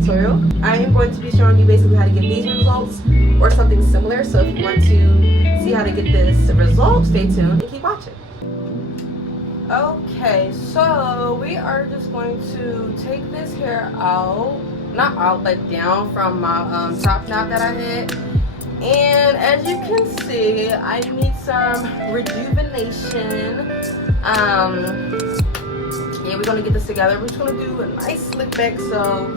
tutorial. I am going to be showing you basically how to get these results or something similar. So if you want to see how to get this result, stay tuned and keep watching. Okay, so we are just going to take this hair out, not out, but down from my top knot that I had. And as you can see, I need some rejuvenation. Yeah, we're gonna get this together. We're just gonna do a nice slick back, so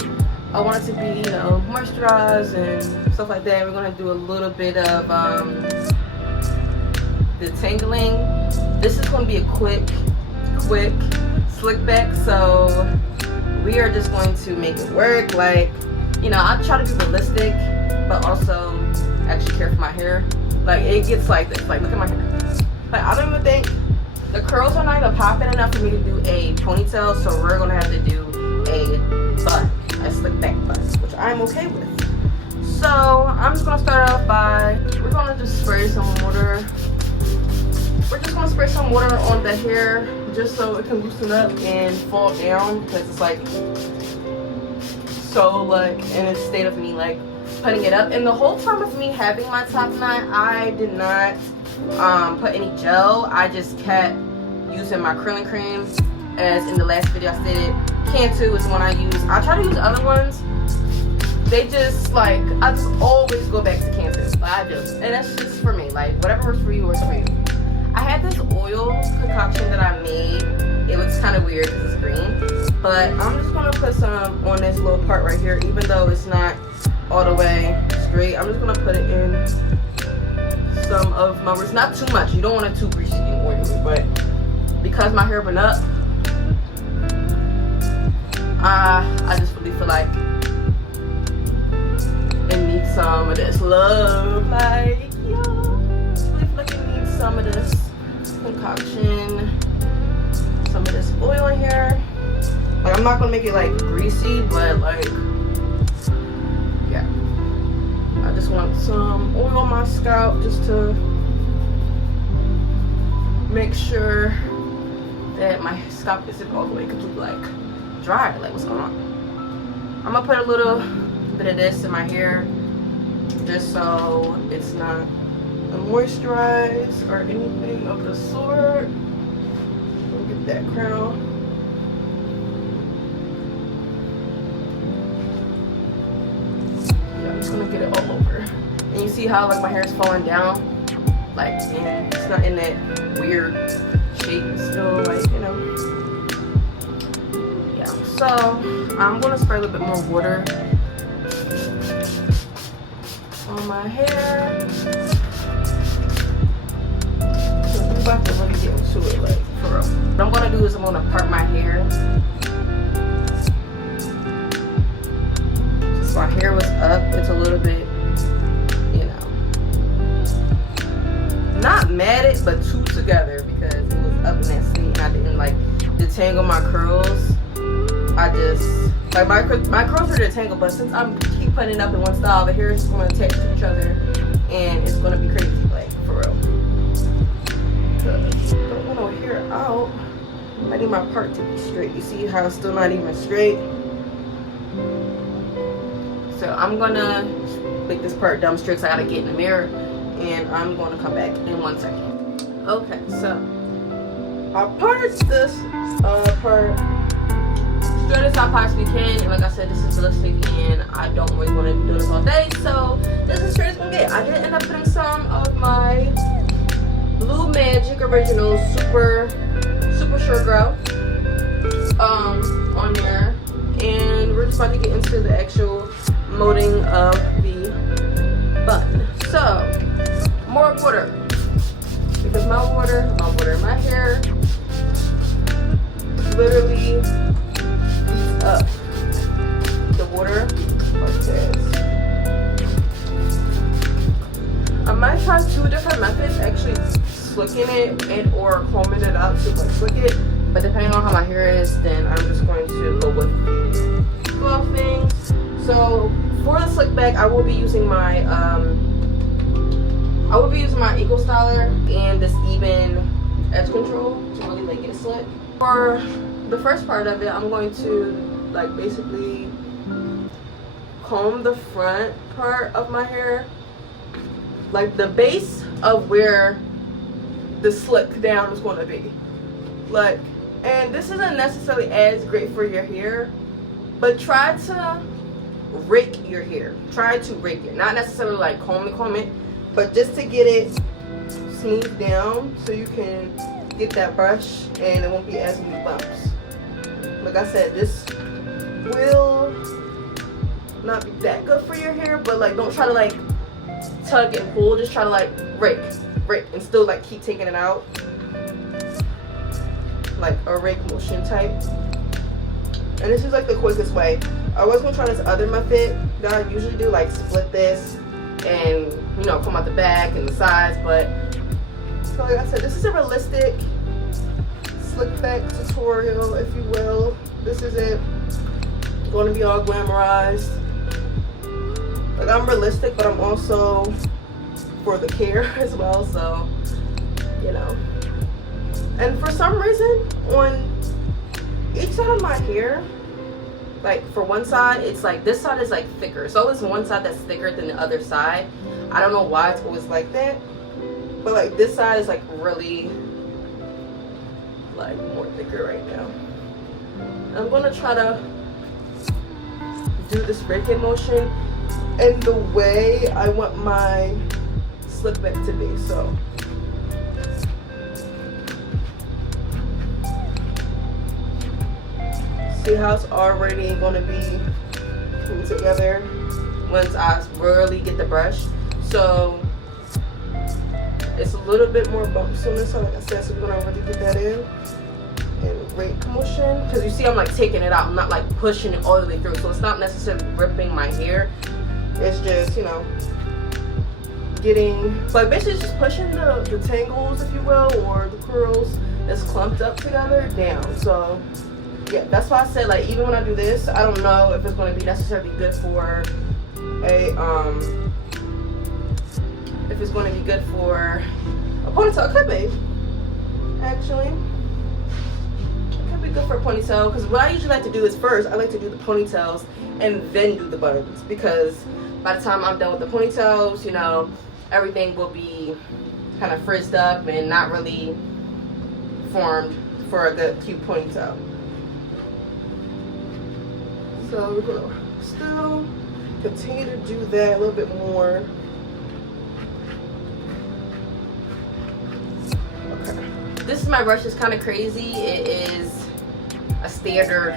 I want it to be, you know, moisturized and stuff like that. We're gonna do a little bit of detangling. This is gonna be a quick slick back, so we are just going to make it work. Like, you know, I try to be realistic, but also actually care for my hair. Like, it gets like this. Like, look at my hair. Like, I don't even think the curls are not even popping enough for me to do a ponytail, so we're gonna have to do a bun, a slick back bun, which I'm okay with. So I'm just gonna start off by, we're gonna just spray some water. We're just gonna spray some water on the hair just so it can loosen up and fall down, because it's like so like in a state of me like putting it up. And the whole time of me having my top knot, I did not put any gel. I just kept using my curling cream, as in the last video I stated. Cantu is the one I use. I try to use other ones. They just like, I just always go back to Cantu. Like, I do, and that's just for me. Like, whatever works for you works for you. I had this oil concoction that I made. It looks kind of weird because it's green, but I'm just gonna put some on this little part right here, even though it's not all the way straight. I'm just gonna put it in some of my, it's not too much. You don't want it too greasy and oily, but because my hair been up, I just really feel like it needs some of this love. Like, yeah, I really feel like it needs some of this concoction, some of this oil in here. Like, I'm not gonna make it like greasy, but like, yeah, I just want some oil on my scalp just to make sure that my scalp isn't all the way completely like dry. Like, what's going on? I'm gonna put a little bit of this in my hair just so it's not moisturized or anything of the sort. We'll get that crown. Yeah, I'm just gonna get it all over. And you see how like my hair is falling down? Like, and it's not in that weird shape. It's still like, you know. Yeah, so I'm gonna spray a little bit more water on my hair. I'm about to really get into it, like, for real. What I'm gonna do is I'm gonna part my hair. Since my hair was up, it's a little bit, you know, not matted, but two together, because it was up in that state and I didn't like detangle my curls. I just, like, my curls are detangled, but since I'm keep putting it up in one style, the hair is just gonna attach to each other and it's gonna be crazy, like, for real. Don't want to hair out. I need my part to be straight. You see how it's still not even straight? So I'm gonna make this part dumb straight, so I gotta get in the mirror, and I'm gonna come back in 1 second. Okay, so I'll part this part straight as I possibly can, and like I said, this is realistic and I don't really want to do this all day, so this is straight as gonna get. I did end up putting some of my Blue Magic Original Super Sure Grow on there, and we're just about to get into the actual molding of the bun. So more water, because my hair literally eats up the water like this. I might try 2 different methods, actually slicking it and or combing it out to like slick it, but depending on how my hair is, then I'm just going to go with the fluff things. So for the slick back, I will be using my Eco Styler and this Even Edge Control to really like get it slick. For the first part of it, I'm going to like basically comb the front part of my hair, like the base of where the slick down is going to be. Like, and this isn't necessarily as great for your hair, but try to rake your hair. Try to rake it, not necessarily like comb it, but just to get it smooth down so you can get that brush and it won't be as many bumps. Like I said, this will not be that good for your hair, but like don't try to like tug and pull, just try to like rake and still like keep taking it out, like a rake motion type. And this is like the quickest way. I was gonna try this other method that I usually do, like split this and, you know, come out the back and the sides, but so like I said, this is a realistic slick back tutorial, if you will. This is it. It's gonna be all glamorized. Like, I'm realistic, but I'm also for the care as well, so, you know. And for some reason, on each side of my hair, like for one side, it's like this side is like thicker. So it's one side that's thicker than the other side. I don't know why it's always like that, but like this side is like really like more thicker right now. I'm gonna try to do this raking motion in the way I want my slick back to be. So see how it's already gonna be put together once I really get the brush. So it's a little bit more bumps on this side, like I said, so we're gonna really get that in and rake motion, because you see I'm like taking it out, I'm not like pushing it all the way through, so it's not necessarily ripping my hair, it's just, you know, getting, like basically it's just pushing the tangles, if you will, or the curls that's clumped up together down. So yeah, that's why I said, like, even when I do this, I don't know if it's going to be necessarily good for a if it's going to be good for a ponytail. It could be, actually. It could be good for a ponytail, because what I usually like to do is first I like to do the ponytails and then do the buns, because by the time I'm done with the ponytails, you know, everything will be kind of frizzed up and not really formed for a good cute ponytail. So we're gonna still continue to do that a little bit more. Okay. This is my brush. It's kind of crazy. It is a standard,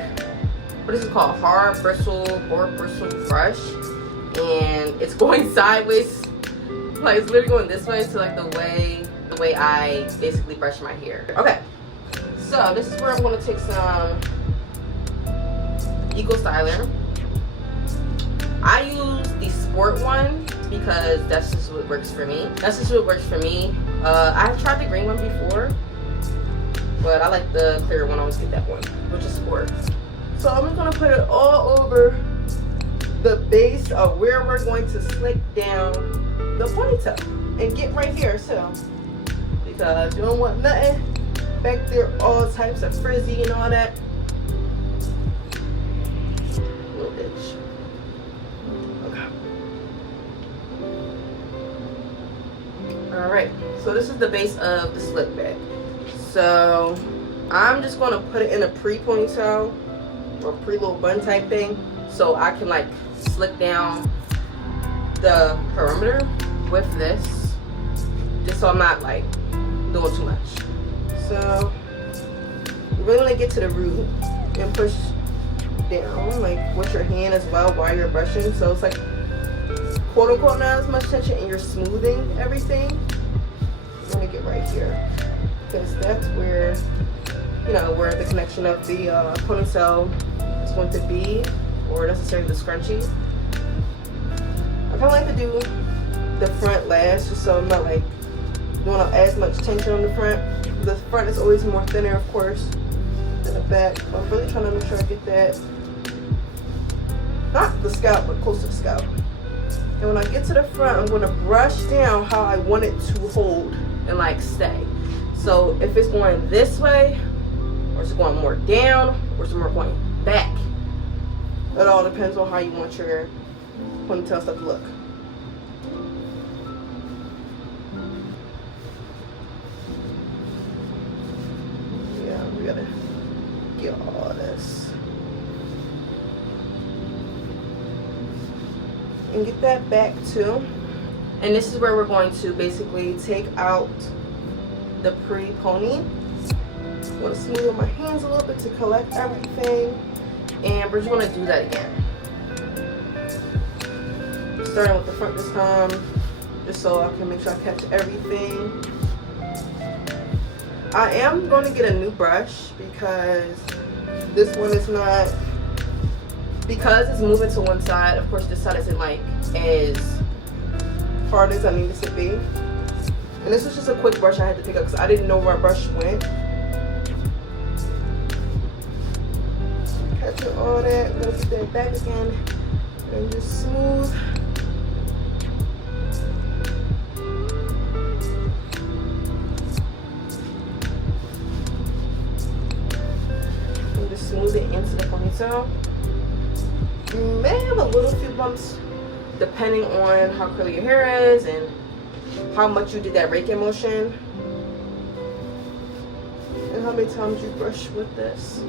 what is it called? Hard bristle or bristle brush, and it's going sideways. Like it's literally going this way to like the way I basically brush my hair. Okay. So this is where I'm gonna take some Eco Styler. I use the sport one because that's just what works for me. I've tried the green one before, but I like the clear one. I always get that one, which is sport. So I'm just gonna put it all over the base of where we're going to slick down the ponytail and get right here too, because you don't want nothing back there all types of frizzy and all that. Alright, so this is the base of the slick back. So I'm just going to put it in a pre-ponytail or pre-little bun type thing, so I can like slick down the perimeter with this, just so I'm not like doing too much. So you really want to get to the root and push down like with your hand as well while you're brushing, so it's like quote unquote not as much tension and you're smoothing everything. You want to get right here, because that's where, you know, where the connection of the ponytail is going to be, or necessarily the scrunchie. I kind of like to do the front last, just so I'm not like doing as much tension on the front. The front is always more thinner, of course, than the back. But I'm really trying to make sure I get that, not the scalp, but close to the scalp. And when I get to the front, I'm going to brush down how I want it to hold and like stay. So if it's going this way, or it's going more down, or it's more going back, It all depends on how you want your ponytail stuff to look. Yeah, we gotta get all this. And get that back too. And this is where we're going to basically take out the pre-pony. I'm going to smooth my hands a little bit to collect everything. And we're just going to do that again. Starting with the front this time, just so I can make sure I catch everything. I am going to get a new brush because this one is not, because it's moving to one side. Of course, this side isn't like as hard as I need it to be. And this was just a quick brush I had to pick up because I didn't know where my brush went. Catching all that, I'm gonna put that back again and just smooth. And just smooth it into the ponytail. You may have a little few bumps depending on how curly your hair is and how much you did that raking motion and how many times you brush with this.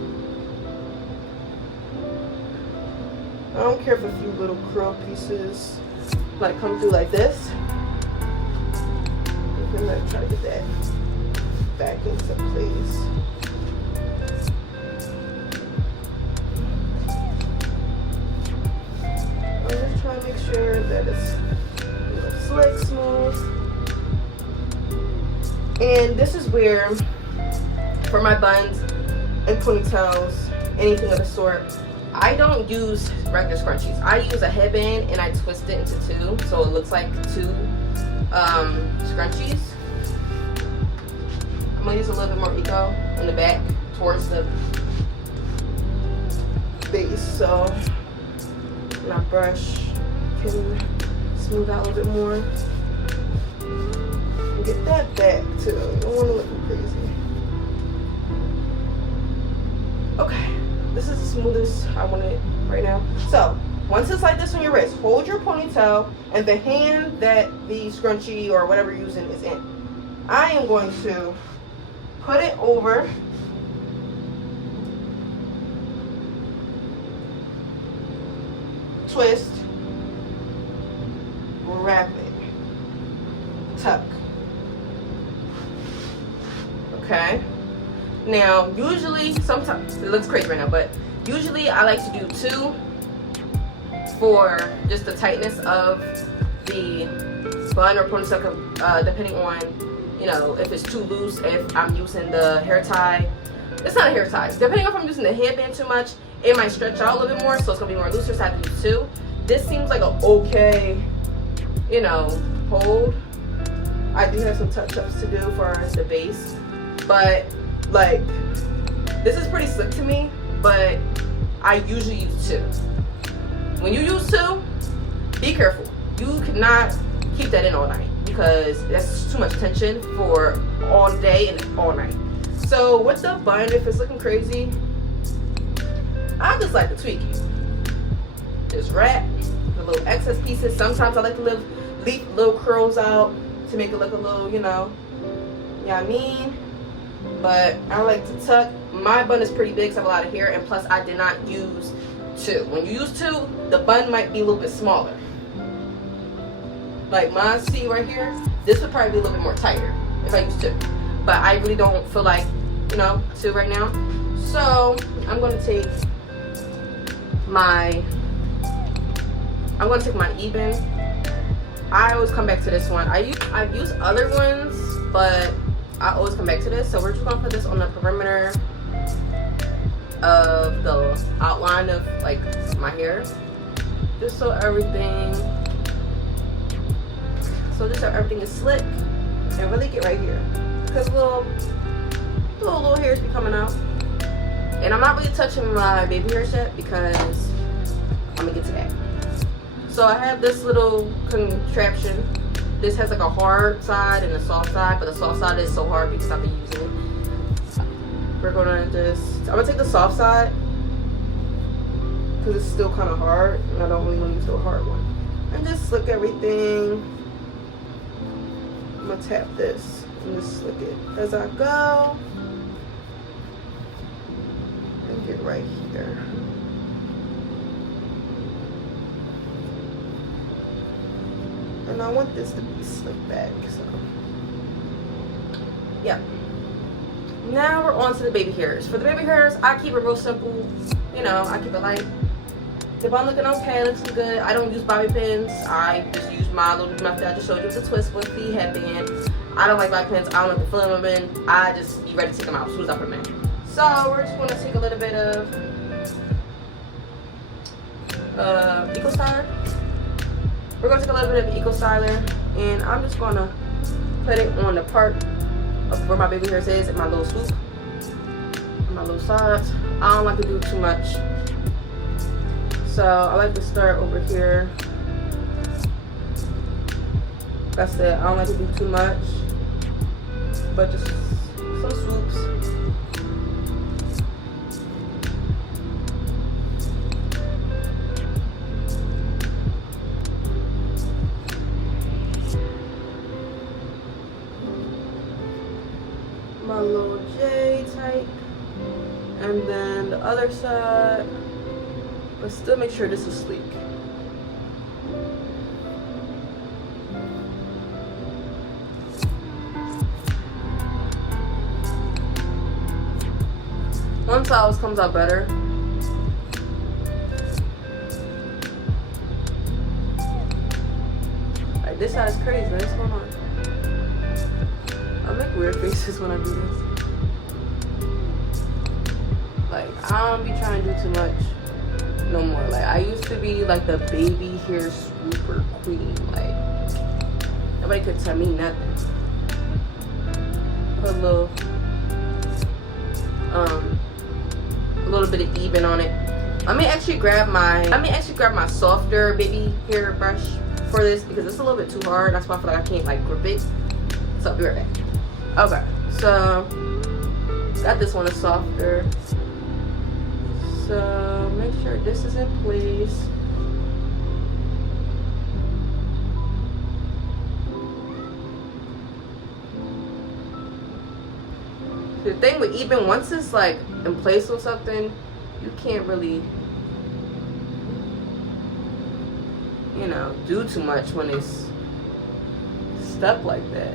I don't care if a few little curl pieces like come through like this. I'm gonna try to get that back into place. I'm just trying to make sure that it's slick, smooth. And this is where, for my buns and ponytails, anything of the sort, I don't use regular scrunchies. I use a headband and I twist it into two, so it looks like two scrunchies. I'm gonna use a little bit more eco in the back towards the base, so my brush can smooth out a little bit more. And get that back too. You don't want to look crazy. Okay, this is the smoothest I want it right now. So once it's like this on your wrist, hold your ponytail and the hand that the scrunchie or whatever you're using is in. I am going to put it over twist, wrap it, tuck. Okay. Now, usually, sometimes, it looks crazy right now, but usually I like to do two for just the tightness of the bun or ponytail, depending on, you know, if it's too loose, if I'm using the hair tie. It's not a hair tie. Depending on if I'm using the headband too much, it might stretch out a little bit more, so it's going to be more looser, so I have to do two. This seems like an okay, you know, hold. I do have some touch-ups to do for the base, but like, this is pretty slick to me, but I usually use two. When you use two, be careful. You cannot keep that in all night because that's too much tension for all day and all night. So with the bun, if it's looking crazy, I just like to tweak it. Just wrap the little excess pieces. Sometimes I like to leave little curls out to make it look a little, you know what I mean? But I like to tuck. My bun is pretty big, so I have a lot of hair, and plus I did not use two. When you use two, the bun might be a little bit smaller. Like mine, see right here, this would probably be a little bit more tighter if I use two. But I really don't feel like, you know, two right now. So I'm going to take my Eben. I always come back to this one. I've used other ones, but I always come back to this. So we're just gonna put this on the perimeter of the outline of like my hair, just so everything is slick and really get right here, because little hairs be coming out. And I'm not really touching my baby hairs yet because I'm gonna get to that. So I have this little contraption. This has like a hard side and a soft side, but the soft side is so hard because I've been using it. I'm gonna take the soft side because it's still kind of hard, and I don't really want to use the hard one. And just slick everything. I'm gonna tap this and just slick it as I go. And get right here. And I want this to be slicked back, so yeah. Now we're on to the baby hairs. For the baby hairs, I keep it real simple. You know, I keep it light. The bun looking okay, looks good. I don't use bobby pins. I just use my little method I just showed you with the twist with the headband. I don't like bobby pins. I don't like the feeling of them in. I just be ready to take them out as soon as I put them in. So we're just gonna take a little bit of Eco Styler. We're gonna take a little bit of Eco Styler, and I'm just gonna put it on the part of where my baby hairs is and my little swoop, and my little sides. I don't like to do too much, so I like to start over here. Like I said, I don't like to do too much, but just some swoops. My little J type, and then the other side, but still make sure this is sleek. One side always comes out better. Like this side is crazy. What's going on? I make weird faces when I do this. Like, I don't be trying to do too much no more. Like, I used to be like the baby hair swooper queen. Like, nobody could tell me nothing. Put a little bit of even on it. Let me actually grab my softer baby hair brush for this because it's a little bit too hard. That's why I feel like I can't like grip it. So I'll be right back. Okay, so got this one is softer. So make sure this is in place. The thing with even once it's like in place or something, you can't really, you know, do too much when it's stuck like that.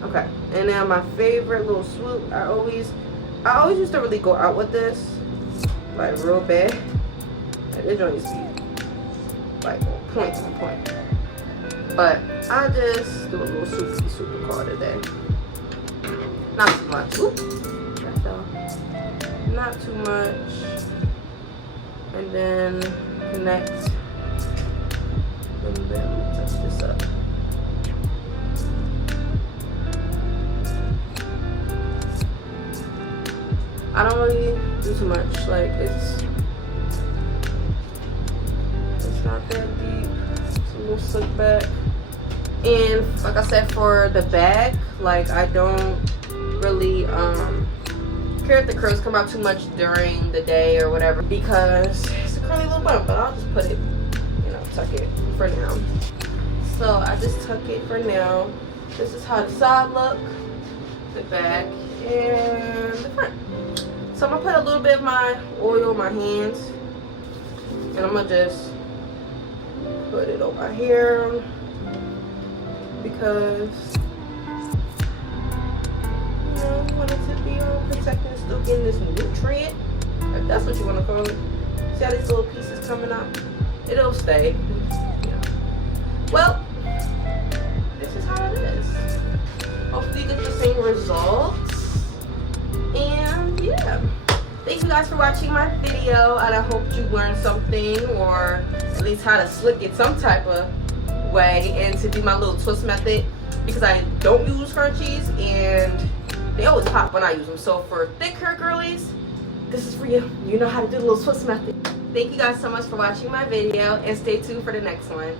Okay, and now my favorite little swoop. I always used to really go out with this, like real bad. Like this joint used to be like on point. But I just do a little super car today. Not too much. Oop. That fell. Not too much. And then connect. And then touch this up. I don't really do too much. Like it's not that deep. It's a little slick back. And like I said, for the back, like I don't really care if the curls come out too much during the day or whatever because it's a curly little bun, but I'll just put it, you know, tuck it for now. So I just tuck it for now. This is how the side look, the back, and the front. So I'm gonna put a little bit of my oil on my hands, and I'm gonna just put it over here because you know, I want it to be protecting and still getting this nutrient, if that's what you want to call it. See how these little pieces coming out? It'll stay. Yeah. Well, this is how it is. Hopefully you get the same results. And yeah, thank you guys for watching my video, and I hope you learned something, or at least how to slick it some type of way and to do my little twist method, because I don't use scrunchies and they always pop when I use them. So for thick hair girlies, this is for you. You know how to do the little twist method. Thank you guys so much for watching my video, and stay tuned for the next one.